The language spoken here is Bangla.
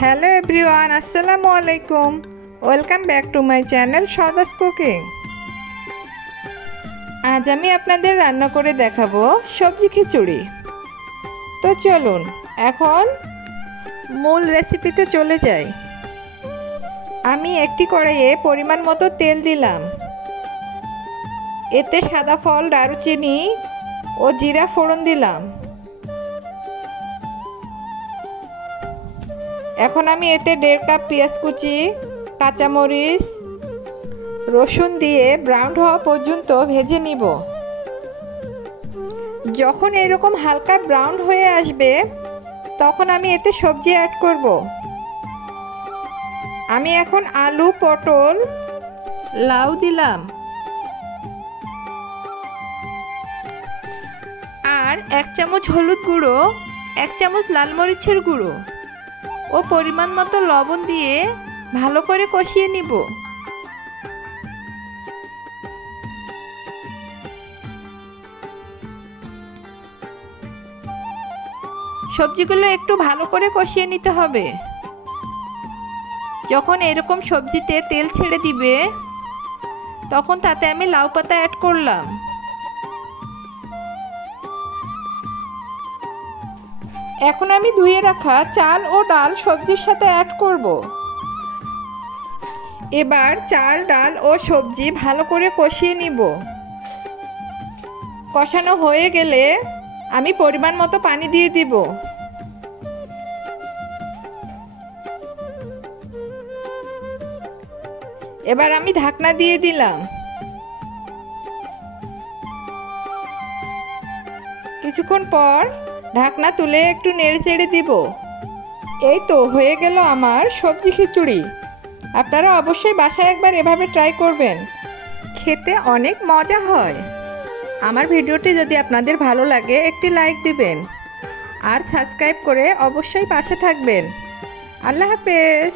হ্যালো এভরিওয়ান, আসসালামু আলাইকুম। Welcome back to my channel Sadas cooking. আজ আমি আপনাদের রান্না করে দেখাবো সবজি খিচুড়ি। তো চলুন, এখন মূল রেসিপিতে চলে যাই। আমি একটি কড়াইয়ে পরিমাণ মতো তেল দিলাম। এতে সাদা ফল, দারুচিনি ও জিরা ফোড়ন দিলাম। এখন আমি এতে দেড় কাপ পেঁয়াজ কুচি, কাঁচামরিচ, রসুন দিয়ে ব্রাউন হওয়া পর্যন্ত ভেজে নিব। যখন এরকম হালকা ব্রাউন হয়ে আসবে, তখন আমি এতে সবজি অ্যাড করব। আমি এখন আলু, পটল, লাউ দিলাম। আর এক চামচ হলুদ গুঁড়ো, এক চামচ লাল মরিচের গুঁড়ো। ও পরিমাণ মতো লবণ দিয়ে ভালো করে কষিয়ে নিব। সবজিগুলো একটু ভালো করে কষিয়ে নিতে হবে। যখন এরকম সবজিতে তেল ছেড়ে দিবে, তখন তাতে আমি লাউ পাতা অ্যাড করলাম। এখন আমি ধুয়ে রাখা চাল ও ডাল সবজির সাথে অ্যাড করব। এবার চাল, ডাল ও সবজি ভালো করে কষিয়ে নিব। কষানো হয়ে গেলে আমি পরিমাণ মতো পানি দিয়ে দিব। এবার আমি ঢাকনা দিয়ে দিলাম। কিছুক্ষণ পর ঢাকনা তুলে একটু নেড়ে চেড়ে দিব। এই তো, হয়ে গেল আমার সবজি খিচুড়ি। আপনারা অবশ্যই বাসায় একবার এভাবে ট্রাই করবেন। খেতে অনেক মজা হয়। আমার ভিডিওটি যদি আপনাদের ভালো লাগে, একটি লাইক দিবেন। আর সাবস্ক্রাইব করে অবশ্যই পাশে থাকবেন। আল্লাহ হাফেজ।